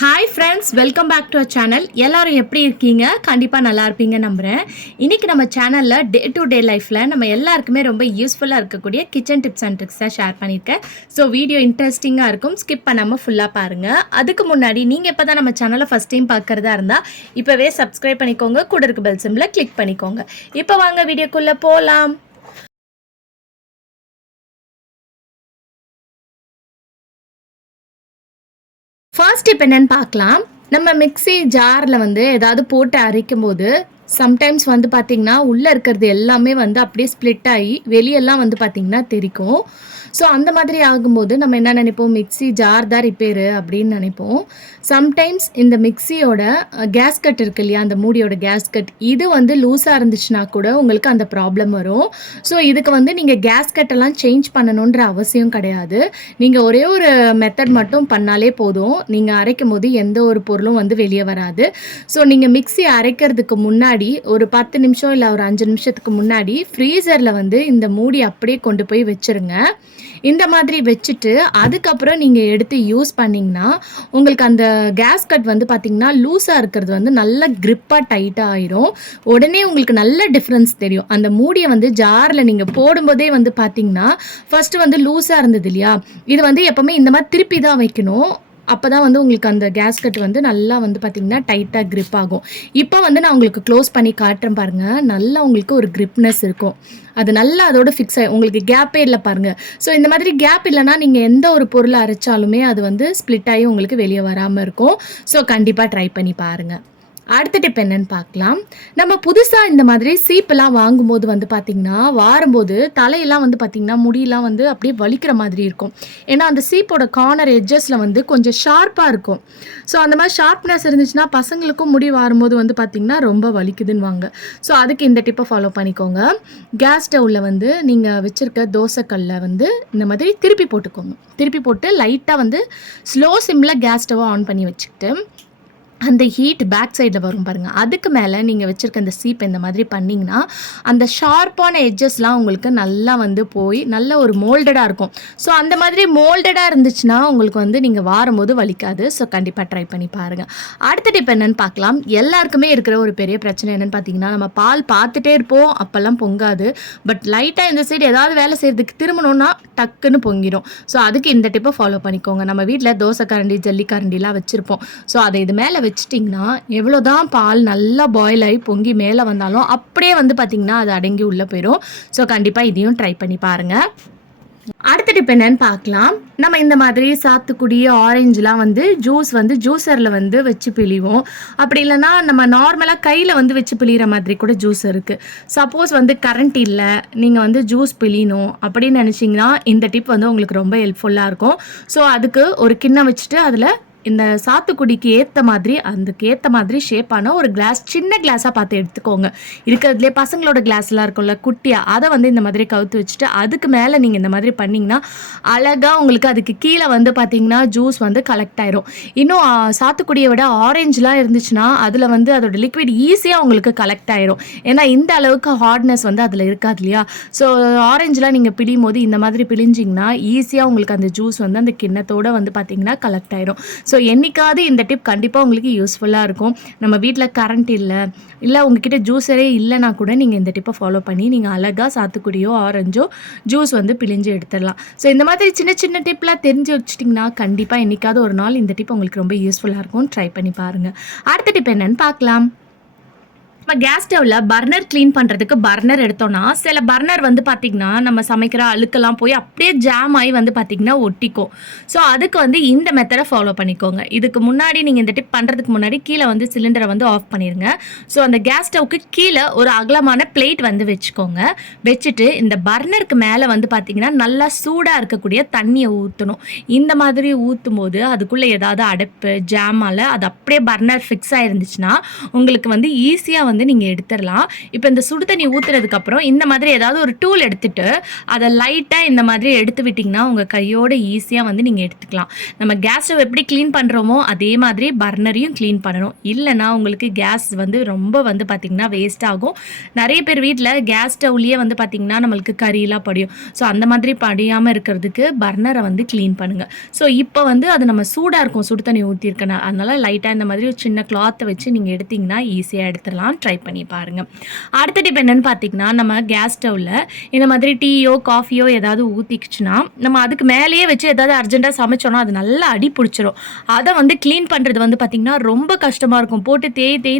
Hi friends, welcome back to our channel. எல்லோரும் எப்படி இருக்கீங்க? கண்டிப்பாக நல்லா இருப்பீங்க நம்புகிறேன். இன்றைக்கி நம்ம சேனலில் டே டு டே லைஃப்பில் நம்ம எல்லாருக்குமே ரொம்ப யூஸ்ஃபுல்லாக இருக்கக்கூடிய கிச்சன் டிப்ஸ் அண்ட் ட்ரிக்ஸ் தான் ஷேர் பண்ணியிருக்கேன். ஸோ வீடியோ இன்ட்ரெஸ்டிங்காக இருக்கும், ஸ்கிப் பண்ணாமல் ஃபுல்லாக பாருங்கள். அதுக்கு முன்னாடி நீங்கள் இப்போ தான் நம்ம சேனலை ஃபஸ்ட் டைம் பார்க்குறதா இருந்தால் இப்போவே சப்ஸ்கிரைப் பண்ணிக்கோங்க, கூட இருக்க பெல் சிம்பிளை கிளிக் பண்ணிக்கோங்க. இப்போ வாங்க வீடியோக்குள்ளே போகலாம். ஃபர்ஸ்ட் டிப் என்னன்னு பார்க்கலாம். நம்ம மிக்ஸி ஜாரில் வந்து ஏதாவது போட்டு அரைக்கும் போது சம்டைம்ஸ் வந்து பார்த்திங்கன்னா உள்ளே இருக்கிறது எல்லாமே வந்து அப்படியே ஸ்ப்ளிட் ஆகி வெளியெல்லாம் வந்து பார்த்திங்கன்னா தெரிக்கும். ஸோ அந்த மாதிரி ஆகும்போது நம்ம என்ன நினைப்போம், மிக்ஸி ஜார் தான் ரிப்பேரு அப்படின்னு நினைப்போம். சம்டைம்ஸ் இந்த மிக்ஸியோட கேஸ்கட் இருக்கு இல்லையா, அந்த மூடியோட கேஸ்கட் இது வந்து லூஸாக இருந்துச்சுன்னா கூட உங்களுக்கு அந்த ப்ராப்ளம் வரும். ஸோ இதுக்கு வந்து நீங்கள் கேஸ்கட்டெல்லாம் சேஞ்ச் பண்ணணுன்ற அவசியம் கிடையாது. நீங்கள் ஒரே ஒரு மெத்தட் மட்டும் பண்ணாலே போதும். நீங்கள் அரைக்கும் போது எந்த ஒரு பொருளும் வந்து வெளியே வராது. ஸோ நீங்கள் மிக்ஸி அரைக்கிறதுக்கு முன்னாடி ஒரு 10 நிமிஷம் இல்லை ஒரு 5 நிமிஷத்துக்கு முன்னாடி ஃப்ரீசரில் வந்து இந்த மூடி அப்படியே கொண்டு போய் வச்சுருங்க. இந்த மாதிரி வச்சுட்டு அதுக்கப்புறம் நீங்கள் எடுத்து யூஸ் பண்ணிங்கன்னா உங்களுக்கு அந்த கேஸ்கட் வந்து பார்த்திங்கன்னா லூஸாக இருக்கிறது வந்து நல்ல க்ரிப்பாக டைட்டாக ஆயிரும். உடனே உங்களுக்கு நல்ல டிஃப்ரென்ஸ் தெரியும். அந்த மூடியை வந்து ஜாரில் நீங்கள் போடும்போதே வந்து பார்த்திங்கன்னா ஃபஸ்ட்டு வந்து லூஸாக இருந்தது இல்லையா, இது வந்து எப்போவுமே இந்த மாதிரி திருப்பி தான் வைக்கணும். அப்போ தான் வந்து உங்களுக்கு அந்த கேஸ்கட் வந்து நல்லா வந்து பார்த்திங்கன்னா டைட்டாக க்ரிப் ஆகும். இப்போ வந்து நான் உங்களுக்கு க்ளோஸ் பண்ணி காட்டுறேன் பாருங்கள். நல்லா உங்களுக்கு ஒரு க்ரிப்னஸ் இருக்கும். அது நல்லா அதோட ஃபிக்ஸ் ஆகி உங்களுக்கு கேப்பே இல்லை பாருங்கள். ஸோ இந்த மாதிரி கேப் இல்லைனா நீங்கள் எந்த ஒரு பொருளை அரைச்சாலுமே அது வந்து ஸ்ப்ளிட் ஆகி உங்களுக்கு வெளியே வராமல் இருக்கும். ஸோ கண்டிப்பாக ட்ரை பண்ணி பாருங்கள். அடுத்த டிப் என்னன்னு பார்க்கலாம். நம்ம புதுசாக இந்த மாதிரி சீப்பெல்லாம் வாங்கும்போது வந்து பார்த்திங்கன்னா வாரும்போது தலையெல்லாம் வந்து பார்த்திங்கன்னா முடியெல்லாம் வந்து அப்படியே வலிக்கிற மாதிரி இருக்கும். ஏன்னா அந்த சீப்போட கார்னர் எட்ஜஸில் வந்து கொஞ்சம் ஷார்ப்பாக இருக்கும். ஸோ அந்த மாதிரி ஷார்ப்னஸ் இருந்துச்சுன்னா பசங்களுக்கும் முடி வாரும்போது வந்து பார்த்திங்கன்னா ரொம்ப வலிக்குதுன்னுவாங்க. ஸோ அதுக்கு இந்த டிப்பை ஃபாலோ பண்ணிக்கோங்க. கேஸ் ஸ்டவ்வில் வந்து நீங்கள் வச்சுருக்க தோசைக்கல்லை வந்து இந்த மாதிரி திருப்பி போட்டுக்கோங்க. திருப்பி போட்டு லைட்டாக வந்து ஸ்லோ சிம்மில் கேஸ் ஸ்டவ்வை ஆன் பண்ணி வச்சுக்கிட்டு அந்த ஹீட் பேக் சைடில் வரும் பாருங்கள், அதுக்கு மேலே நீங்கள் வச்சுருக்க அந்த சீப் இந்த மாதிரி பண்ணிங்கன்னா அந்த ஷார்ப்பான எட்ஜஸ்லாம் உங்களுக்கு நல்லா வந்து போய் நல்ல ஒரு மோல்டடாக இருக்கும். ஸோ அந்த மாதிரி மோல்டடாக இருந்துச்சுன்னா உங்களுக்கு வந்து நீங்கள் வாரும்போது வலிக்காது. ஸோ கண்டிப்பாக ட்ரை பண்ணி பாருங்கள். அடுத்த டிப் என்னென்னு பார்க்கலாம். எல்லாருக்குமே இருக்கிற ஒரு பெரிய பிரச்சனை என்னென்னு பார்த்தீங்கன்னா, நம்ம பால் பார்த்துட்டே இருப்போம், அப்போல்லாம் பொங்காது. பட் லைட்டாக இந்த சைடு ஏதாவது வேலை செய்கிறதுக்கு திரும்பணுன்னா டக்குன்னு பொங்கிடும். ஸோ அதுக்கு இந்த டிப்பை ஃபாலோ பண்ணிக்கோங்க. நம்ம வீட்டில் தோசை கரண்டி, ஜல்லி கரண்டிலாம் வச்சுருப்போம். ஸோ அதை இது மேலே வச்சிட்டிங்கன்னா எவ்வளோதான் பால் நல்லா பாயில் ஆகி பொங்கி மேலே வந்தாலும் அப்படியே வந்து பார்த்திங்கன்னா அது அடங்கி உள்ளே போயிடும். ஸோ கண்டிப்பாக இதையும் ட்ரை பண்ணி பாருங்கள். அடுத்த டிப் என்னன்னு பார்க்கலாம். நம்ம இந்த மாதிரி சாத்துக்குடி, ஆரஞ்சுலாம் வந்து ஜூஸ் வந்து ஜூஸரில் வந்து வச்சு பிழிவோம். அப்படி இல்லைனா நம்ம நார்மலாக கையில் வந்து வச்சு பிழிகிற மாதிரி கூட ஜூஸ் இருக்குது. சப்போஸ் வந்து கரண்ட் இல்லை, நீங்கள் வந்து ஜூஸ் பிழியணும் அப்படின்னு நினச்சிங்கன்னா இந்த டிப் வந்து உங்களுக்கு ரொம்ப ஹெல்ப்ஃபுல்லாக இருக்கும். ஸோ அதுக்கு ஒரு கிண்ணம் வச்சுட்டு அதில் இந்த சாத்துக்குடிக்கு ஏற்ற மாதிரி அதுக்கு ஏற்ற மாதிரி ஷேப்பான ஒரு கிளாஸ், சின்ன கிளாஸாக பார்த்து எடுத்துக்கோங்க. இருக்கிறதுலே பசங்களோட கிளாஸ்லாம் இருக்கும்ல குட்டியாக, அதை வந்து இந்த மாதிரி கவுத்து வச்சுட்டு அதுக்கு மேலே நீங்கள் இந்த மாதிரி பண்ணிங்கன்னா அழகாக உங்களுக்கு அதுக்கு கீழே வந்து பார்த்திங்கன்னா ஜூஸ் வந்து கலெக்ட் ஆயிரும். இன்னும் சாத்துக்குடியை விட ஆரஞ்சுலாம் இருந்துச்சுன்னா அதில் வந்து அதோட லிக்விட் ஈஸியாக உங்களுக்கு கலெக்ட் ஆயிரும். ஏன்னா இந்த அளவுக்கு ஹார்ட்னஸ் வந்து அதில் இருக்காது இல்லையா. ஸோ ஆரஞ்சுலாம் நீங்கள் பிழியும் போது இந்த மாதிரி பிழிஞ்சிங்கன்னா ஈஸியாக உங்களுக்கு அந்த ஜூஸ் வந்து அந்த கிண்ணத்தோடு வந்து பார்த்திங்கன்னா கலெக்ட் ஆயிரும். ஸோ என்னைக்காவது இந்த டிப் கண்டிப்பாக உங்களுக்கு யூஸ்ஃபுல்லாக இருக்கும். நம்ம வீட்டில் கரண்ட் இல்லை உங்ககிட்ட ஜூஸரே இல்லைனா கூட நீங்கள் இந்த டிப்பை ஃபாலோ பண்ணி நீங்கள் அழகாக சாத்துக்குடியோ ஆரஞ்சோ ஜூஸ் வந்து பிழிஞ்சு எடுத்துடலாம். ஸோ இந்த மாதிரி சின்ன சின்ன டிப்லாம் தெரிஞ்சு வச்சுட்டிங்கன்னா கண்டிப்பாக என்னைக்காவது ஒரு நாள் இந்த டிப் உங்களுக்கு ரொம்ப யூஸ்ஃபுல்லாக இருக்கும். ட்ரை பண்ணி பாருங்கள். அடுத்த டிப் என்னன்னு பார்க்கலாம். நம்ம கேஸ் ஸ்டவ்வில் பர்னர் க்ளீன் பண்ணுறதுக்கு பர்னர் எடுத்தோன்னா சில பர்னர் வந்து பார்த்திங்கன்னா நம்ம சமைக்கிற அழுக்கெல்லாம் போய் அப்படியே ஜாம் ஆகி வந்து பார்த்திங்கன்னா ஒட்டிக்கும். ஸோ அதுக்கு வந்து இந்த மெத்தடை ஃபாலோ பண்ணிக்கோங்க. இதுக்கு முன்னாடி நீங்கள் இந்த டிப் பண்ணுறதுக்கு முன்னாடி கீழே வந்து சிலிண்டரை வந்து ஆஃப் பண்ணிடுங்க. ஸோ அந்த கேஸ் ஸ்டவ்வுக்கு கீழே ஒரு அகலமான பிளேட் வந்து வச்சுக்கோங்க. வச்சுட்டு இந்த பர்னருக்கு மேலே வந்து பார்த்திங்கன்னா நல்லா சூடாக இருக்கக்கூடிய தண்ணியை ஊற்றணும். இந்த மாதிரி ஊற்றும் போது அதுக்குள்ளே ஏதாவது அடைப்பு ஜாமால் அது அப்படியே பர்னர் ஃபிக்ஸ் ஆகிருந்துச்சுன்னா உங்களுக்கு வந்து ஈஸியாக வந்து வந்து நீங்கள் எடுத்துடலாம். இப்போ இந்த சுடு தண்ணி ஊற்றுனதுக்கப்புறம் இந்த மாதிரி ஏதாவது ஒரு டூல் எடுத்துகிட்டு அதை லைட்டாக இந்த மாதிரி எடுத்து விட்டிங்கன்னா உங்கள் கையோடு ஈஸியாக வந்து நீங்கள் எடுத்துக்கலாம். நம்ம கேஸ் ஸ்டவ் எப்படி க்ளீன் பண்ணுறோமோ அதே மாதிரி பர்னரையும் க்ளீன் பண்ணணும். இல்லைனா உங்களுக்கு கேஸ் வந்து ரொம்ப வந்து பார்த்திங்கன்னா வேஸ்ட் ஆகும். நிறைய பேர் வீட்டில் கேஸ் ஸ்டவ்லேயே வந்து பார்த்திங்கன்னா நம்மளுக்கு கறியெல்லாம் படியும். ஸோ அந்த மாதிரி படியாமல் இருக்கிறதுக்கு பர்னரை வந்து க்ளீன் பண்ணுங்கள். ஸோ இப்போ வந்து அது நம்ம சூடாக இருக்கும், சுடு தண்ணி ஊற்றிருக்கேன், அதனால் லைட்டாக இந்த மாதிரி ஒரு சின்ன கிளாத்தை வச்சு நீங்கள் எடுத்திங்கன்னா ஈஸியாக எடுத்துடலாம். ட்ரை பண்ணி பாருங்கள். அடுத்த டிப் என்னென்னு பார்த்தீங்கன்னா, நம்ம கேஸ் ஸ்டவ்வில் இந்த மாதிரி டீயோ காஃபியோ ஏதாவது ஊற்றிக்குச்சுன்னா நம்ம அதுக்கு மேலேயே வச்சு ஏதாவது அர்ஜென்ட்டாக சமைச்சோன்னா அது நல்லா அடி பிடிச்சிரும். அதை வந்து க்ளீன் பண்ணுறது வந்து பார்த்திங்கன்னா ரொம்ப கஷ்டமாக இருக்கும். போட்டு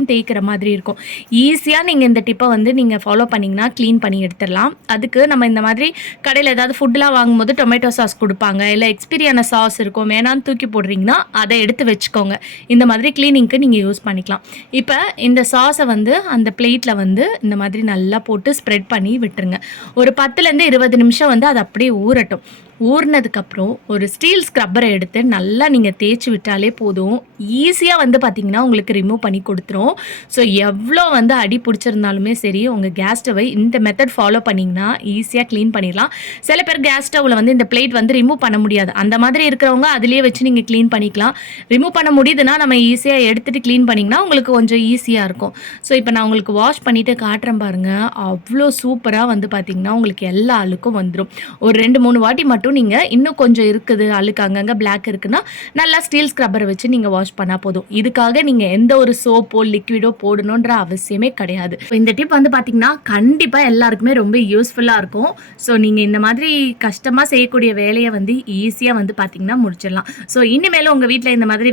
தேய்க்கிற மாதிரி இருக்கும். ஈஸியாக நீங்கள் இந்த டிப்பை வந்து நீங்கள் ஃபாலோ பண்ணிங்கன்னா க்ளீன் பண்ணி எடுத்துடலாம். அதுக்கு நம்ம இந்த மாதிரி கடையில் ஏதாவது ஃபுட்டெலாம் வாங்கும்போது டொமேட்டோ சாஸ் கொடுப்பாங்க, இல்லை எக்ஸ்பீரியான சாஸ் இருக்கும், வேணான்னு தூக்கி போடுறீங்கன்னா அதை எடுத்து வச்சுக்கோங்க. இந்த மாதிரி க்ளீனிங்க்கு நீங்கள் யூஸ் பண்ணிக்கலாம். இப்போ இந்த சாஸை வந்து அந்த பிளேட்டில் வந்து இந்த மாதிரி நல்லா போட்டு ஸ்ப்ரெட் பண்ணி விட்டுருங்க. ஒரு 10லேருந்து 20 நிமிஷம் வந்து அது அப்படியே ஊறட்டும். ஊறினதுக்கப்புறம் ஒரு ஸ்டீல் ஸ்க்ரப்பரை எடுத்து நல்லா நீங்கள் தேய்ச்சி விட்டாலே போதும். ஈஸியாக வந்து பார்த்திங்கன்னா உங்களுக்கு ரிமூவ் பண்ணி கொடுத்துரும். ஸோ எவ்வளோ வந்து அடி பிடிச்சிருந்தாலுமே சரி, உங்கள் கேஸ் ஸ்டவ்வை இந்த மெத்தட் ஃபாலோ பண்ணிங்கன்னா ஈஸியாக க்ளீன் பண்ணிடலாம். சில பேர் கேஸ் ஸ்டவ்வில் வந்து இந்த பிளேட் வந்து ரிமூவ் பண்ண முடியாது. அந்த மாதிரி இருக்கிறவங்க அதிலே வச்சு நீங்கள் க்ளீன் பண்ணிக்கலாம். ரிமூவ் பண்ண முடியுதுன்னா நம்ம ஈஸியாக எடுத்துகிட்டு க்ளீன் பண்ணிங்கன்னா உங்களுக்கு கொஞ்சம் ஈஸியாக இருக்கும். ஸோ இப்போ நான் உங்களுக்கு வாஷ் பண்ணிவிட்டு காட்டுறேன் பாருங்கள். அவ்வளோ சூப்பராக வந்து பார்த்திங்கன்னா உங்களுக்கு எல்லா அழுக்கும் வந்துடும். ஒரு 2-3 வாட்டி மட்டும் நீங்கள் இன்னும் கொஞ்சம் இருக்குது அழுக்கு அங்கங்கே பிளாக் இருக்குன்னா நல்லா ஸ்டீல் ஸ்க்ரப்பரை வச்சு நீங்கள் வாஷ் பண்ணால் போதும். இதுக்காக நீங்கள் எந்த ஒரு சோப்போ லிக்விடோ போடணுன்ற அவசியமே கிடையாது. இந்த டிப் வந்து பார்த்தீங்கன்னா கண்டிப்பாக எல்லாருக்குமே ரொம்ப யூஸ்ஃபுல்லாக இருக்கும். ஸோ நீங்கள் இந்த மாதிரி கஷ்டமாக செய்யக்கூடிய வேலையை வந்து ஈஸியாக வந்து பார்த்தீங்கன்னா முடிச்சிடலாம். ஸோ இனிமேலும் உங்கள் வீட்டில் இந்த மாதிரி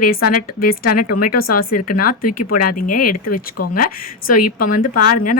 வேஸ்டான டொமேட்டோ சாஸ் இருக்குன்னா தூக்கி போடாதீங்க, எடுத்து வச்சுக்கோங்க. ஸோ இப்போ வந்து பாருங்கள்,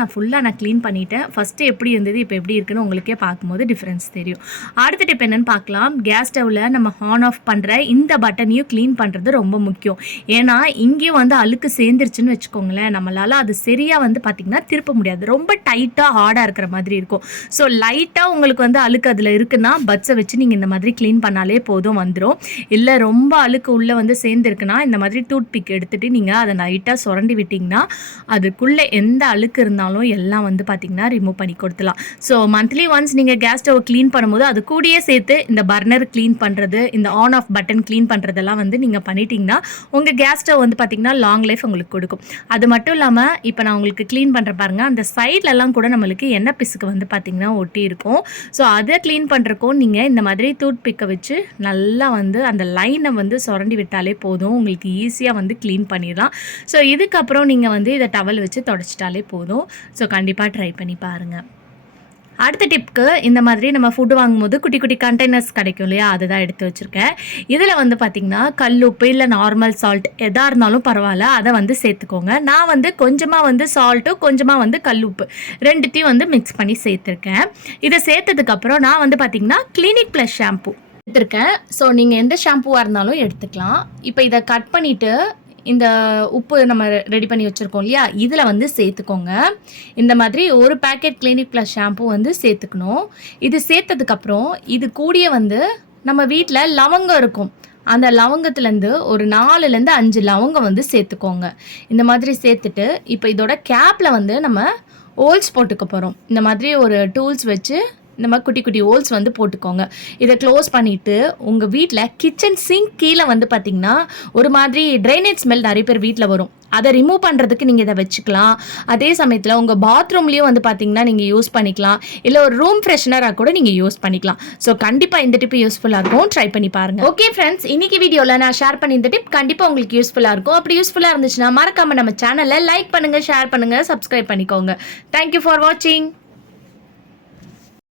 நான் க்ளீன் பண்ணிட்டேன். ஃபஸ்ட்டு எப்படி இருந்தது, இப்போ எப்படி இருக்குன்னு உங்களுக்கே பார்க்கும்போது டிஃப்ரென்ஸ் தெரியும். அடுத்த டிப் என்னென்னு பார்க்கலாம். கேஸ் ஸ்டவ்வில் நம்ம ஆன் ஆஃப் பண்ணுற இந்த பட்டனையும் க்ளீன் பண்ணுறது ரொம்ப முக்கியம். ஏன்னா இங்கேயும் வந்து அழுக்கு சேர்ந்துருச்சுன்னு வச்சுக்கோங்களேன், நம்மளால் அது சரியாக வந்து பார்த்திங்கன்னா திருப்ப முடியாது. ரொம்ப டைட்டாக ஹார்டாக இருக்கிற மாதிரி இருக்கும். ஸோ லைட்டாக உங்களுக்கு வந்து அழுக்கு அதில் இருக்குன்னா பட்ஸை வச்சு நீங்கள் இந்த மாதிரி க்ளீன் பண்ணாலே போதும், வந்துடும். இல்லை ரொம்ப அழுக்கு உள்ளே வந்து சேர்ந்துருக்குன்னா இந்த மாதிரி டூத் பிக் எடுத்துகிட்டு நீங்கள் அதை லைட்டாக சுரண்டி விட்டிங்கன்னா அதுக்குள்ளே எந்த அழுக்கு இருந்தாலும் எல்லாம் வந்து பார்த்திங்கன்னா ரிமூவ் பண்ணி கொடுத்துலாம். ஸோ மந்த்லி ஒன்ஸ் நீங்கள் கேஸ் ஸ்டவ் க்ளீன் பண்ணும்போது அது கூடியே சேர்த்து இந்த பர்னர் க்ளீன் பண்ணுறது, இந்த ஆன் ஆஃப் பட்டன் க்ளீன் பண்ணுறதெல்லாம் வந்து நீங்கள் பண்ணிட்டீங்கன்னா உங்கள் கேஸ் ஸ்டவ் வந்து பார்த்திங்கன்னா லாங் லைஃப் உங்களுக்கு கொடுக்கும். அது மட்டும் இல்லாமல் இப்போ நான் உங்களுக்கு க்ளீன் பண்ணுற பாருங்கள், அந்த சைட்லலாம் கூட நம்மளுக்கு எண்ணெய் பிசுக்கு வந்து பார்த்திங்கன்னா ஒட்டி இருக்கும். ஸோ அதை க்ளீன் பண்ணுறக்கும் நீங்கள் இந்த மாதிரி டூத் பிக்கை வச்சு நல்லா வந்து அந்த லைனை வந்து சுரண்டி விட்டாலே போதும், உங்களுக்கு ஈஸியாக வந்து க்ளீன் பண்ணிடலாம். ஸோ இதுக்கப்புறம் நீங்கள் வந்து இதை டவல் வச்சு தொடச்சிட்டாலே போதும். ஸோ கண்டிப்பாக ட்ரை பண்ணி பாருங்கள். அடுத்த டிப்க்கு இந்த மாதிரி நம்ம ஃபுட்டு வாங்கும்போது குட்டி குட்டி கண்டெய்னர்ஸ் கிடைக்கும் இல்லையா, அதுதான் எடுத்து வச்சுருக்கேன். இதில் வந்து பார்த்திங்கன்னா கல்லுப்பு இல்லை நார்மல் சால்ட் எதாக இருந்தாலும் பரவாயில்ல, அதை வந்து சேர்த்துக்கோங்க. நான் வந்து கொஞ்சமாக வந்து சால்ட்டு, கொஞ்சமாக வந்து கல்லுப்பு ரெண்டுத்தையும் வந்து மிக்ஸ் பண்ணி சேர்த்துருக்கேன். இதை சேர்த்ததுக்கப்புறம் நான் வந்து பார்த்திங்கன்னா கிளினிக் ப்ளஸ் ஷாம்பு எடுத்துருக்கேன். ஸோ நீங்கள் எந்த ஷாம்புவாக இருந்தாலும் எடுத்துக்கலாம். இப்போ இதை கட் பண்ணிவிட்டு இந்த உப்பு நம்ம ரெடி பண்ணி வச்சுருக்கோம் இல்லையா, இதில் வந்து சேர்த்துக்கோங்க. இந்த மாதிரி ஒரு பேக்கெட் கிளினிக் ப்ளஸ் ஷாம்பு வந்து சேர்த்துக்கணும். இது சேர்த்ததுக்கப்புறம் இது கூடிய வந்து நம்ம வீட்டில் லவங்கம் இருக்கும், அந்த லவங்கத்துலேருந்து ஒரு 4லேருந்து 5 லவங்கம் வந்து சேர்த்துக்கோங்க. இந்த மாதிரி சேர்த்துட்டு இப்போ இதோட கேப்பில் வந்து நம்ம ஹோல்ஸ் போட்டுக்க போகிறோம். இந்த மாதிரி ஒரு டூல்ஸ் வச்சு இந்த மாதிரி குட்டி குட்டி ஹோல்ஸ் வந்து போட்டுக்கோங்க. இதை க்ளோஸ் பண்ணிவிட்டு உங்கள் வீட்டில் கிச்சன் சிங்க் கீழே வந்து பார்த்திங்கன்னா ஒரு மாதிரி ட்ரைனேஜ் ஸ்மெல் நிறைய பேர் வீட்டில் வரும், அதை ரிமூவ் பண்ணுறதுக்கு நீங்கள் இதை வச்சுக்கலாம். அதே சமயத்தில் உங்கள் பாத்ரூம்லேயும் வந்து பார்த்திங்கன்னா நீங்கள் யூஸ் பண்ணிக்கலாம், இல்லை ஒரு ரூம் ஃப்ரெஷ்னராக கூட நீங்கள் யூஸ் பண்ணிக்கலாம். ஸோ கண்டிப்பாக இந்த டிப் யூஸ்ஃபுல்லாக இருக்கும், ட்ரை பண்ணி பாருங்கள். ஓகே ஃப்ரெண்ட்ஸ், இன்றைக்கி வீடியோவில் நான் ஷேர் பண்ணி இந்த டிப் கண்டிப்பாக உங்களுக்கு யூஸ்ஃபுல்லாக இருக்கும். அப்படி யூஸ்ஃபுல்லாக இருந்துச்சுன்னா மறக்காமல் நம்ம சேனலை லைக் பண்ணுங்கள், ஷேர் பண்ணுங்கள், சப்ஸ்கிரைப் பண்ணிக்கோங்க. தேங்க்யூ ஃபார் வாட்சிங்.